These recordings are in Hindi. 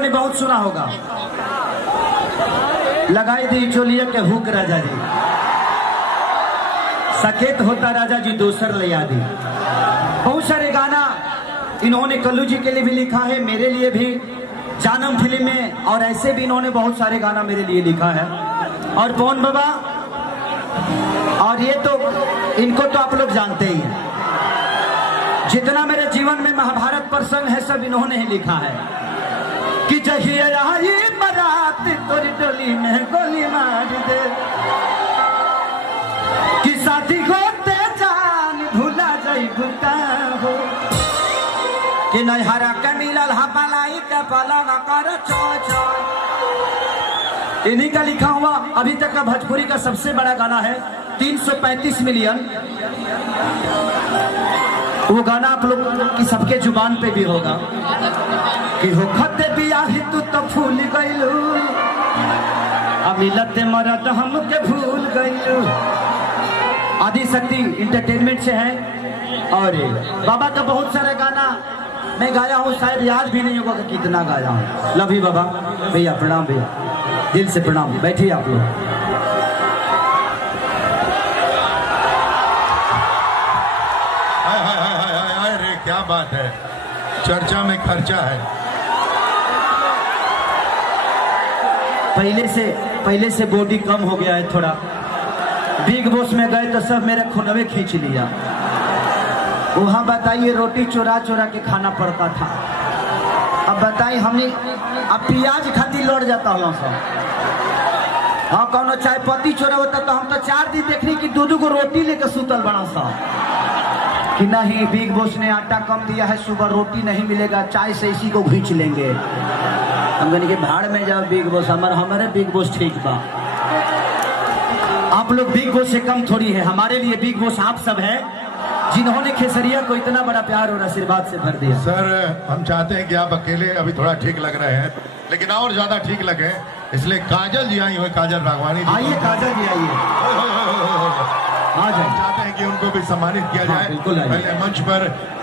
ने बहुत सुना होगा, लगाई दी चोलिया के हुक राजा जी, सकेत होता राजा जी दोसर ले आदि। बहुत सारे गाना इन्होंने कल्लू जी के लिए भी लिखा है, मेरे लिए भी, जानम फिल्म में, और ऐसे भी इन्होंने बहुत सारे गाना मेरे लिए लिखा है। और पवन बाबा, और ये तो इनको तो आप लोग जानते ही हैं, जितना मेरे जीवन में महाभारत प्रसंग है सब इन्होंने ही लिखा है। कि जहिया आई बारात तोरी डोली में गोली मार दे, कि साथी होते जान भूला जाई भूता हो, कि नैहरा के मिलल हपलाई के पलंग कर चो चो। इन्हीं का लिखा हुआ अभी तक का भोजपुरी का सबसे बड़ा गाना है, 335 मिलियन। वो गाना आप लोग की सबके जुबान पे भी होगा कि हो खते बियाही तू तो भूल गइलू, अमिलते मरद हमके भूल गइलू। आदि शक्ति इंटरटेनमेंट से है। और बाबा का बहुत सारा गाना मैं गाया हूँ, शायद याद भी नहीं होगा कि कितना गाया हूँ। लव यू बाबा, भैया प्रणाम, भैया दिल से प्रणाम। बैठिए आप लोग। अरे क्या बात है, चर्चा में खर्चा है। पहले से बॉडी कम हो गया है थोड़ा। बिग बॉस में गए तो सब मेरे खुनवे खींच लिया। वहाँ बताइए रोटी चोरा चोरा के खाना पड़ता था। अब बताइए हमने अब प्याज खाती लौट जाता हूँ सब। हाँ कौनो चाय पत्ती चोरा होता तो हम तो 4 दिन देखने की 2-2 को रोटी लेकर सुतल बना सा कि नहीं बिग बॉस ने आटा कम दिया है, सुबह रोटी नहीं मिलेगा, चाय से इसी को खींच लेंगे। हम कहने के भाड़ में जाओ बिग बॉस, हमारे बिग बॉस ठीक बा। आप लोग बिग बॉस से कम थोड़ी है, हमारे लिए बिग बॉस आप सब है जिन्होंने खेसरिया को इतना बड़ा प्यार और आशीर्वाद से भर दिया। सर हम चाहते हैं कि आप अकेले अभी थोड़ा ठीक लग रहे हैं, लेकिन और ज्यादा ठीक लगे, इसलिए काजल जी आई हुए, काजल राघवानी जी। आइए काजल जी आइए, हम चाहते हैं कि उनको भी सम्मानित किया जाए पहले मंच पर,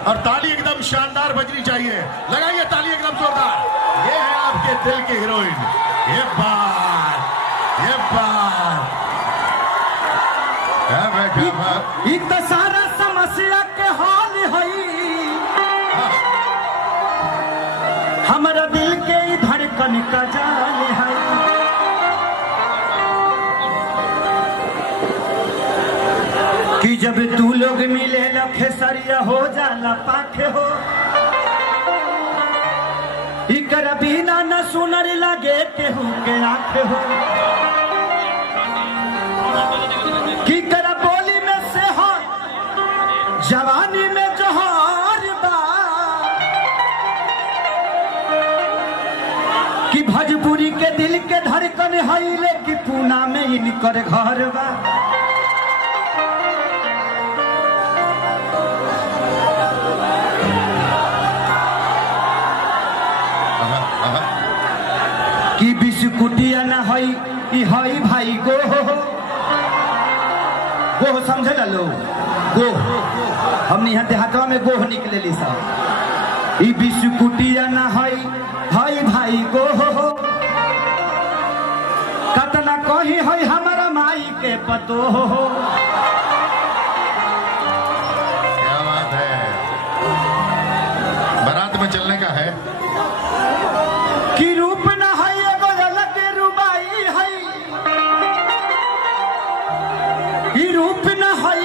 और ताली एकदम शानदार बजनी चाहिए। लगाइए ताली एकदम जोरदार। ये है आपके दिल की हीरोइन, ये बात एक तो सारा समस्या के हाल है, हमारा दिल के धड़कन का जाल है। कि जब तू लोग मिले खेसरिया हो जाला पाखे हो, इकर बिना न सुनर लगे केहू के आंखे हो। कि कर बोली में से हो जवानी में जोहर बा, कि भोजपुरी के दिल के धड़कन है, कि पूना में इनकर घर बा। कि बिस्कुटिया न हई भाई गोह समझे ला लो, गोह हमने यहाँ देहातवा में गोह निकले ली सा। ई बिस्कुटिया न हई भाई गोह, कतना कही हई हमारा माई के पतो हो। क्या बात है, बारात में चलने का है। कि रूप न है एगो अलग रुबाई है, ई रूप न है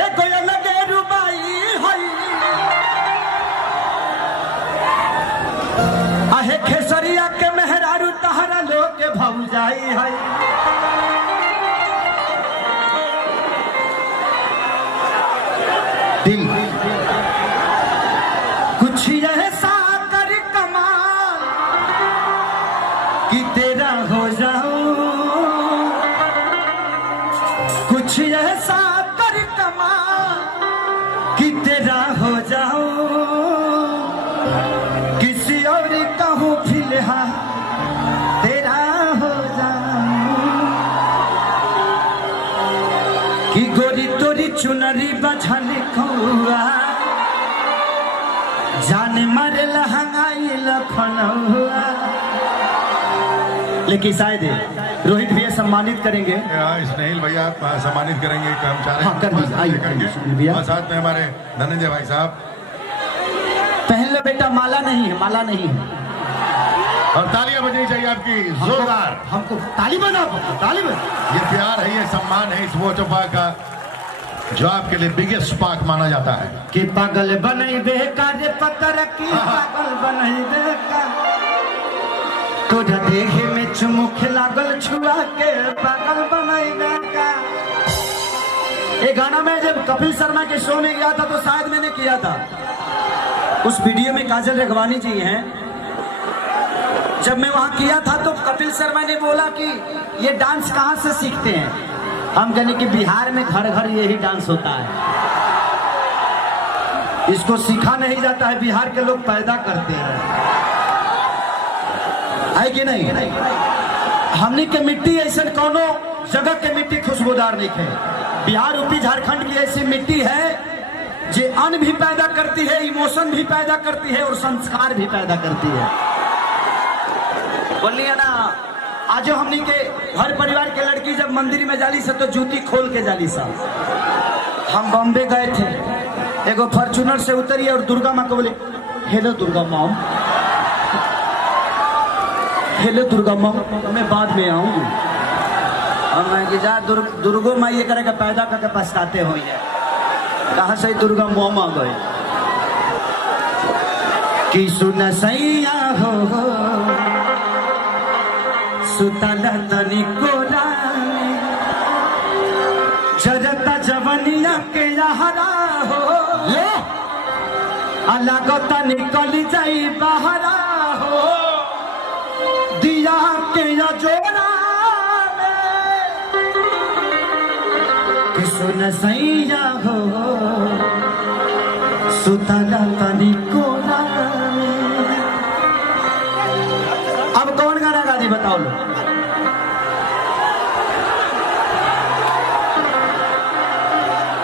एगो अलग रुबाई है। आहे खेसरिया के मेहरारू तहरा लोग के भौजाई है। दिल कुछ ऐसा कर कमाल कि तेरा हो जाऊं, कुछ ऐसा कर कमाल कि तेरा हो जाऊं, किसी और कहूँ फिलहाल तेरा हो जाऊं। कि गोरी तोरी चुनरी बझल कौआ, जान मर लहंगाई लखनऊआ। लेकिन शायद रोहित भैया सम्मानित करेंगे। स्नेहिल भैया सम्मानित करेंगे कर्मचारी। हाँ, कर दीजिए, आइए भैया। और साथ में हमारे धनंजय भाई साहब। पहन लो बेटा, माला नहीं है, माला नहीं है। और तालियां बजनी चाहिए आपकी जोरदार। हमको ताली बजा, ताली बजा। ये प्यार है, ये सम्मान है इस वोटो पाक का, जो आपके लिए बिगेस्ट पाक माना जाता है। कि पागल बनाई दे का रे पत्थर की, पागल बनाई दे का तोरा देखे में चुमुख लागल छुआ के, पागल बनाई दे का। ये गाना मैं जब कपिल शर्मा के शो में गया था तो शायद मैंने किया था। उस वीडियो में काजल रेघवानी जी हैं। जब मैं वहां किया था तो कपिल शर्मा ने बोला कि ये डांस कहां से सीखते हैं। हम कहने कि बिहार में घर घर यही डांस होता है, इसको सीखा नहीं जाता है, बिहार के लोग पैदा करते हैं, है कि नहीं? हमने के मिट्टी ऐसे कोनो जगह के मिट्टी खुशबूदार नहीं है। बिहार, यूपी, झारखंड की ऐसी मिट्टी है जो अन्न भी पैदा करती है, इमोशन भी पैदा करती है और संस्कार भी पैदा करती है। बोलिए ना, आज हमनी के हर परिवार के लड़की जब मंदिर में जाली से तो जूती खोल के जाली सा। हम बॉम्बे गए थे, एगो फॉर्चूनर से उतरी और दुर्गा माँ को बोले हेलो दुर्गा माँ, हेलो दुर्गा माँ, मैं बाद में आऊंगी। और मैं कि जा दुर्गो माँ ये करे पैदा करके पछताते हो, कहा से दुर्गा माँ गए कि सुन सैया हो सुतला तनी कोरा जरता जवनिया के लहरा हो, अलगता निकल जाई बहरा हो, दिया के जोरा कि सुन सैया हो सुतला तनी कोरा। अब कौन गाना गा दी बताओ लो।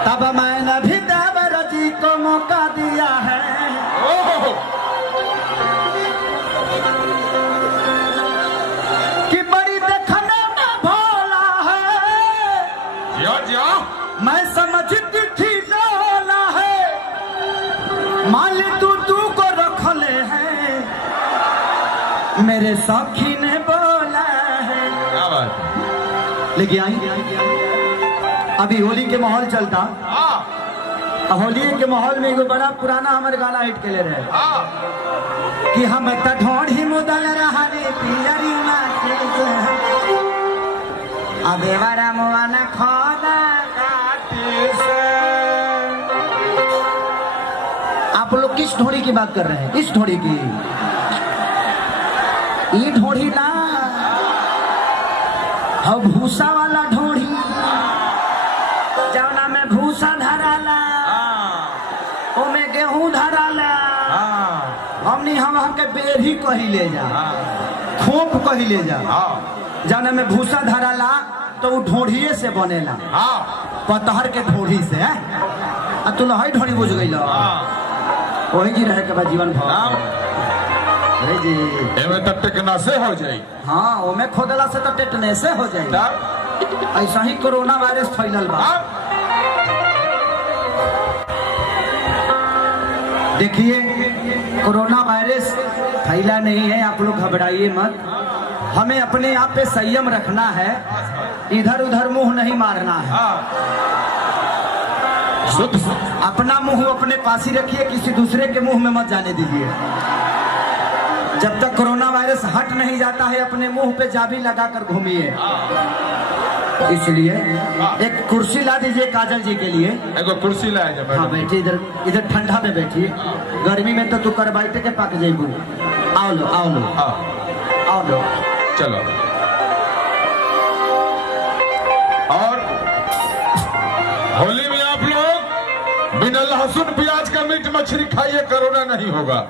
तब मैंने भी देवर जी को मौका दिया है, कि बड़ी देखने में भोला है, मैं समझती थी डोला है, मान तू को रख ले है, मेरे सखी ने बोला है। क्या बात। लेकिन आई अभी होली के माहौल चलता, होली के माहौल में एगो बड़ा पुराना हमारे गाना हिट के ले रहे कि हम ढोढ़ी मुदल रहा रे पियरी अबे वारा मुआना खोदा से। आप लोग किस ढोड़ी की बात कर रहे हैं? इस ढोड़ी की, ये ढोड़ी ना, हम भूसा वाला ढोड़ी, जवना में भूसा धराला, ओमे गेहूं धराला, हमनी हम के बेरी कही ले जा, खोप कही ले जा, जवना में भूसा धराला तो वो ढोढ़िए से बनेला, पतहर के ढोढ़ी से। आ तू लहई ढोड़ी बुझ गई, वही जी रहे के बाद जीवन भर जी एमे तब टेटनेसे हो जाई। हाँ, ओमे खोदला से तो टेटनेसे हो जाई। ऐसा ही कोरोना वायरस फैलल बा। देखिए, कोरोना वायरस फैला नहीं है, आप लोग घबराइए मत। हमें अपने आप पे संयम रखना है, इधर उधर मुंह नहीं मारना है। अपना मुंह अपने पास ही रखिए, किसी दूसरे के मुंह में मत जाने दीजिए। जब तक कोरोना वायरस हट नहीं जाता है, अपने मुंह पे चाबी लगाकर घूमिए। इसलिए एक कुर्सी ला दीजिए काजल जी के लिए। एक कुर्सी लाया जाए। हाँ बैठिए, इधर ठंडा में बैठिए, गर्मी में तो तू कर बैठे के पक जाइबू। आओ लो, आओ लो, आओ लो, चलो। और होली में आप लोग बिना लहसुन प्याज का मीट मछली खाइए, कोरोना नहीं होगा।